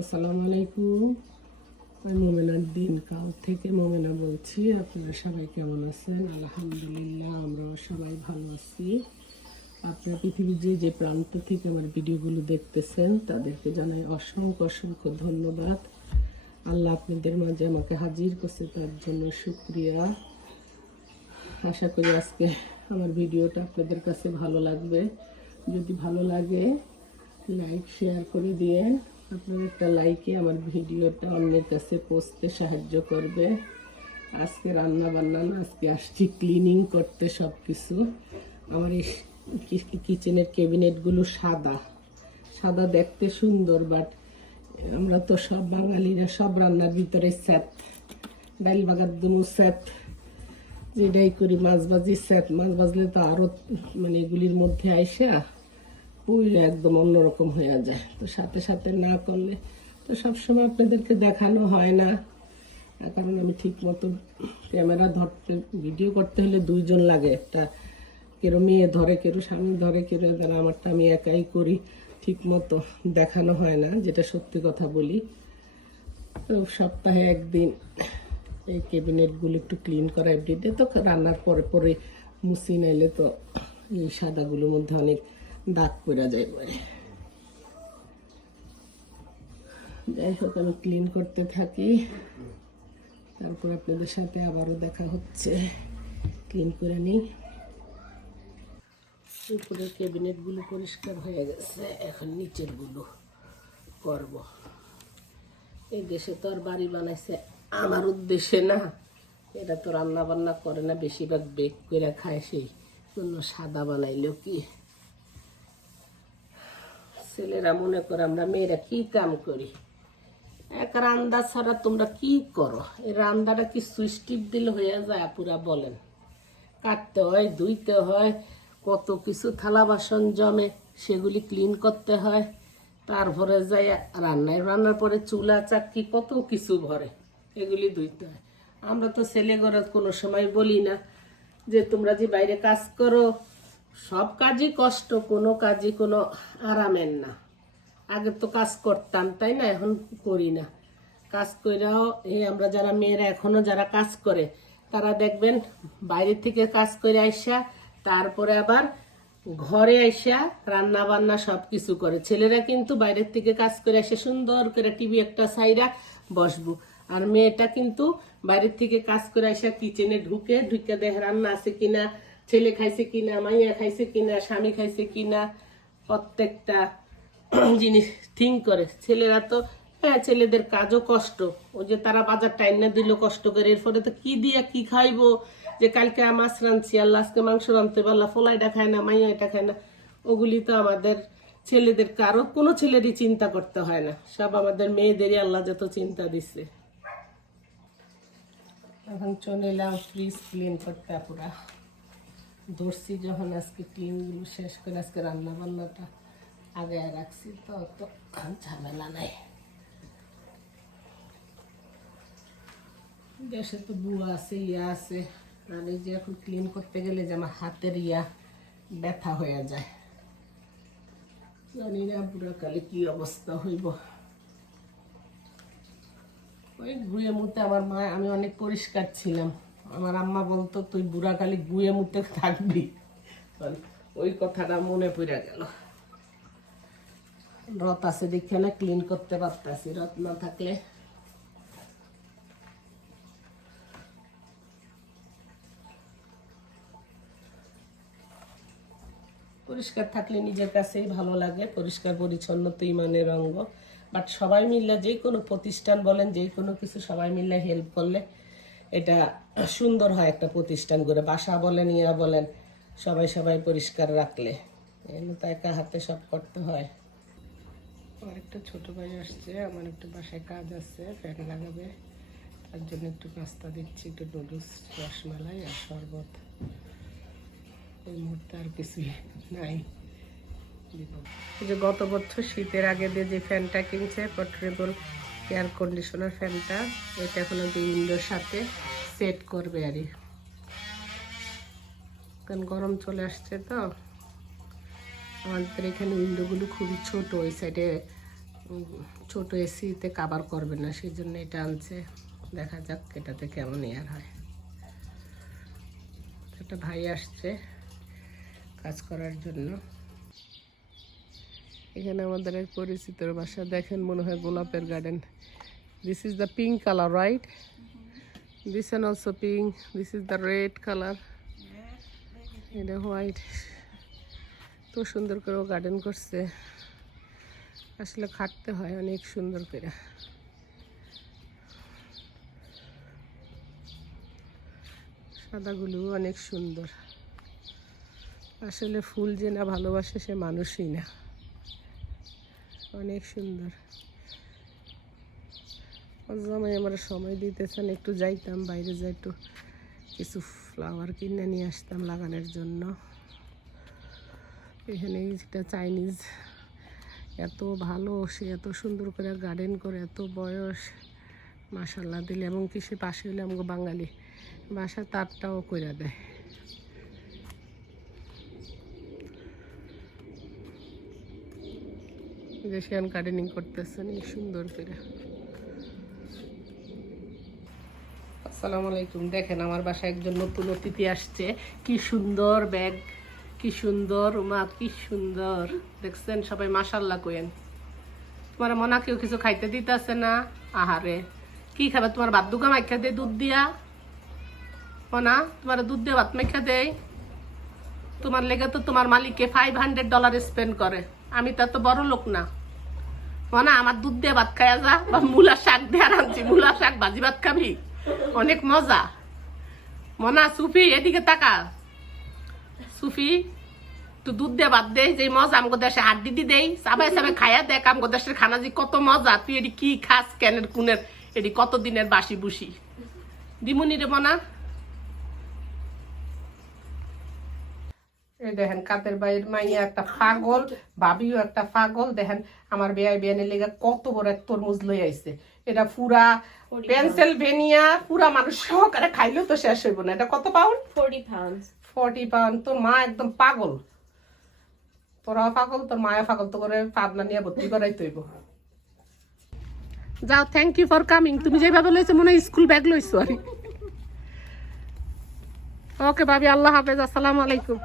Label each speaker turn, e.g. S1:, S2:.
S1: আসসালামু আলাইকুম। আমি মোমেনার দিন কাল থেকে মোমেনা বলছি, আপনারা সবাই কেমন আছেন? আলহামদুলিল্লাহ, আমরাও সবাই ভালো আছি। আপনারা পৃথিবীর যে যে প্রান্ত থেকে আমার ভিডিওগুলো দেখতেছেন, তাদেরকে জানাই অসংখ্য অসংখ্য ধন্যবাদ। আল্লাহ আপনাদের মাঝে আমাকে হাজির করছে, তার জন্য শুক্রিয়া। আশা করি আজকে আমার ভিডিওটা আপনাদের কাছে ভালো লাগবে। যদি ভালো লাগে, লাইক, শেয়ার করে দিয়ে আপনার একটা লাইকে আমার ভিডিওটা অন্যের কাছে পৌঁছতে সাহায্য করবে। আজকে রান্না বান্না না, আজকে আসছি ক্লিনিং করতে সব কিছু আমার এই কিচেনের ক্যাবিনেটগুলো সাদা। সাদা দেখতে সুন্দর বাট আমরা তো সব বাঙালিরা সব রান্নার ভিতরে স্যাত ডাইল বাগার দুমু স্যাত যেটাই করি মাছ ভাজি স্যাত মাছ ভাজলে তো আরও মানে এগুলির মধ্যে আইসা পুইলে একদম অন্যরকম হয়ে যায়। তো সাথে সাথে না করলে তো সবসময় আপনাদেরকে দেখানো হয় না। কারণ আমি ঠিক মতো ক্যামেরা ধরতে, ভিডিও করতে হলে দুইজন লাগে। একটা কেরো মেয়ে ধরে, কেরো স্বামী ধরে, কেরো দ্বারা আমারটা আমি একাই করি, ঠিক মতো দেখানো হয় না, যেটা সত্যি কথা বলি। তো সপ্তাহে একদিন এই ক্যাবিনেটগুলো একটু ক্লিন করা এভরিডে তো রান্নার পরে পরে মুছি, নাইলে তো এই সাদাগুলোর মধ্যে অনেক দাগ পড়া যায় পরে। যাই হোক, আমি ক্লিন করতে থাকি। তারপর আপনাদের সাথে আবারও দেখা হচ্ছে। ক্লিন করে নিই। উপরের ক্যাবিনেটগুলো পরিষ্কার হয়ে গেছে। এখন নিচেরগুলো করব। এই দেশে তো আর বাড়ি বানাইছে আমার উদ্দেশ্যে না। এটা তো রান্না বান্না করে না, বেশিরভাগ বেক করে খায় সেই। জন্য সাদা বানাইলো কি? ছেলেরা মনে করে আমরা মেয়েরা কি কাম করি? এক রান্দা ছাড়া তোমরা কি করো? এই রান্দাটা কি সুইচ টিপ দিলে হয়ে যায় পুরা বলেন। কাটতে হয়, ধুইতে হয়, কত কিছু থালা বাসন জমে, সেগুলি ক্লিন করতে হয়। তারপরে যাই রান্নায়, রান্নার পরে চুলা, চাকি, কত কিছু ভরে, এগুলি ধুইতে হয়। আমরা তো ছেলে ঘরে কোনো সময় বলি না যে তোমরা যে বাইরে কাজ করো সব কাজই কষ্ট, কোনো কাজই কোনো আরামের না। আগে তো কাজ করতাম, তাই না? এখন করি না। কাজ কইরাও এই আমরা যারা মেয়েরা, এখনও যারা কাজ করে, তারা দেখবেন বাইরে থেকে কাজ করে আইসা, তারপরে আবার ঘরে আইসা রান্না বান্না সব কিছু করে। ছেলেরা কিন্তু বাইরের থেকে কাজ করে এসে সুন্দর করে টিভি একটা সাইরা বসবো। আর মেয়েটা কিন্তু বাইরের থেকে কাজ করে আসা কিচেনে ঢুকে ঢুকে দেখ রান্না আছে কিনা ছেলে খাইছে কিনা, মাইয়া খাইছে কিনা, স্বামী খাইছে কিনা, প্রত্যেকটা জিনিস থিঙ্ক করে। ছেলেরা তো হ্যাঁ ছেলেদের কাজও কষ্ট। ওই যে তারা বাজার টাইম না দিল কষ্ট করে। এরপরে তো কি দিয়া কি খাইবো? যে কালকে মাছ রাঁধছি আল্লাহ আজকে মাংস রাঁধতে পারলা ফোলাইটা খায় না, মাইয়া এটা খায় না। ওগুলি তো আমাদের ছেলেদের কারও, কোনো ছেলেরই চিন্তা করতে হয় না। সব আমাদের মেয়েদেরই আল্লাহ যত চিন্তা দিচ্ছে এখন চলে এলাম ফ্রিজ ক্লিন করতে পুরা ধরছি যখন আজকে ক্লিনগুলো শেষ করে আজকে রান্না বান্নাটা আগে রাখছি, তো অত ঝামেলা নাই। গ্যাসে তো বুয়া আছে, ইয়া আছে, আর এই যে এখন ক্লিন করতে গেলে যে আমার হাতের ইয়া ব্যথা হয়ে যায়। জানি না বুড়াকালে কি অবস্থা হইব। ওই ঘুরে মুতে আমার মা, আমি অনেক পরিষ্কার ছিলাম। আমার আম্মা বলতো, তুই বুড়াকালে গুয়ে মুতে থাকবি। ওই কথাটা মনে পড়ে গেল। রথ আছে দেখে না ক্লিন করতে পারতাছি, রথ না থাকলে। পরিষ্কার থাকলে নিজের কাছেই ভালো লাগে, পরিষ্কার, পরিচ্ছন্ন, তো ইমানের অঙ্গ। বাট সবাই মিললে যে কোনো প্রতিষ্ঠান বলেন যে কোনো কিছু সবাই মিললে হেল্প করলে এটা সুন্দর হয় একটা প্রতিষ্ঠান করে। বাসা বলেন, ইয়া বলেন, সবাই সবাই পরিষ্কার রাখলে। তো একা হাতে সব করতে হয়। আমার একটা ছোট ভাই আসছে, আমার একটু বাসায় কাজ আছে, ফ্যান লাগাবে। তার জন্য একটু নাস্তা দিচ্ছি, একটু নুডলস, রসমালাই আর শরবত। এই মুহূর্তে আর কিছুই নাই। যে গত বছর শীতের আগে দিয়ে যে ফ্যানটা কিনছে পোর্টেবল এয়ার কন্ডিশনার ফ্যানটা এটা এখন ওই উইন্ডোর সাথে সেট করবে আর কারণ গরম চলে আসছে তো। আমাদের এখানে উইন্ডোগুলো খুবই ছোট, ওই সাইডে ছোট এসিতে কাবার করবে না সেই জন্য এটা আনছে। দেখা যাক এটাতে কেমন এয়ার হয়। একটা ভাই আসছে কাজ করার জন্য। এখানে আমাদের এক পরিচিতর বাসা। দেখেন মনে হয় গোলাপের garden this is the pink colour right this and also pink this is the red colour এটা হোয়াইট তো সুন্দর করে গার্ডেন করছে। আসলে খাটতে হয় অনেক সুন্দর করে। সাদাগুলো অনেক সুন্দর। আসলে ফুল যে না ভালোবাসে সে মানুষই না। অনেক সুন্দর। জামাই আমার সময় দিতেছেন একটু যাইতাম, বাইরে যাই একটু কিছু ফ্লাওয়ার কিনে নিয়ে আসতাম লাগানোর জন্য। এখানে যেটা চাইনিজ এত ভালো, সে এত সুন্দর করে গার্ডেন করে, এত বয়স মাসাল্লাহ দিলে। এবং কি সে পাশে হলে আমাকে বাঙালি বাসা তারটাও করে দেয়। দেশিয়ান গার্ডেনিং করতেছেন এই সুন্দর করে। আসসালামু আলাইকুম। দেখেন, আমার বাসায় একজন নতুন অতিথি আসছে। কি সুন্দর ব্যাগ, কি সুন্দর মা কি সুন্দর। দেখছেন, সবাই মাশাল্লাহ কইেন তোমার মনা কেউ কিছু খাইতে দিতেছে না? আহারে, কি খাবে? তোমার ভাত দুগা মাইখা দে দুধ দিয়া। মনা, তোমার দুধ দিয়ে ভাত মাইখা দেয় তোমার লেগে তো তোমার মালিককে ফাইভ হান্ড্রেড ডলার স্পেন্ড করে। আমি তো এত বড় লোক না। মনা আমার দুধ দিয়ে ভাত খাইয়া যা, বা মূলা শাক দিয়ে আনছি। মূলা শাক, ভাজি ভাত খাবি। অনেক মজা। মনা সুফি, এদিকে তাকা। সুফি তো দুধ দিয়ে ভাত দেয় যে মজা আমগো দেশে হাড্ডি দি দেই। সাবাই সাবাই খাইয়া দেখ আমগো দেশের খানা যে কত মজা। তুই এটি কি খাস, কেনের, কুনের, এটি কত দিনের বাসি বুসি দিমুনি রে মনা এই দেখেন কাতের বাইর মাইয়া একটা পাগল ভাবিও একটা পাগল। দেখেন আমার বেয়াই বেয়ানের লেগে কত বড় এক তরমুজ লই আইছে। এটা পুরা পেনসিলভেনিয়া পুরা মানুষ সহকারে খাইলেও তো শেষ হইব না। এটা কত পাউন্ড
S2: 40 pounds.
S1: ফর্টি পাউন্ড তোর মা একদম পাগল। তোরা পাগল তোর মায়া পাগল। তো করে পাবনা নিয়ে ভর্তি করাই তৈব যাও থ্যাংক ইউ ফর কামিং তুমি যেভাবে লইছো মনে স্কুল ব্যাগ লইছো। আর। ওকে ভাবি আল্লাহ হাফেজ। আসসালামু আলাইকুম।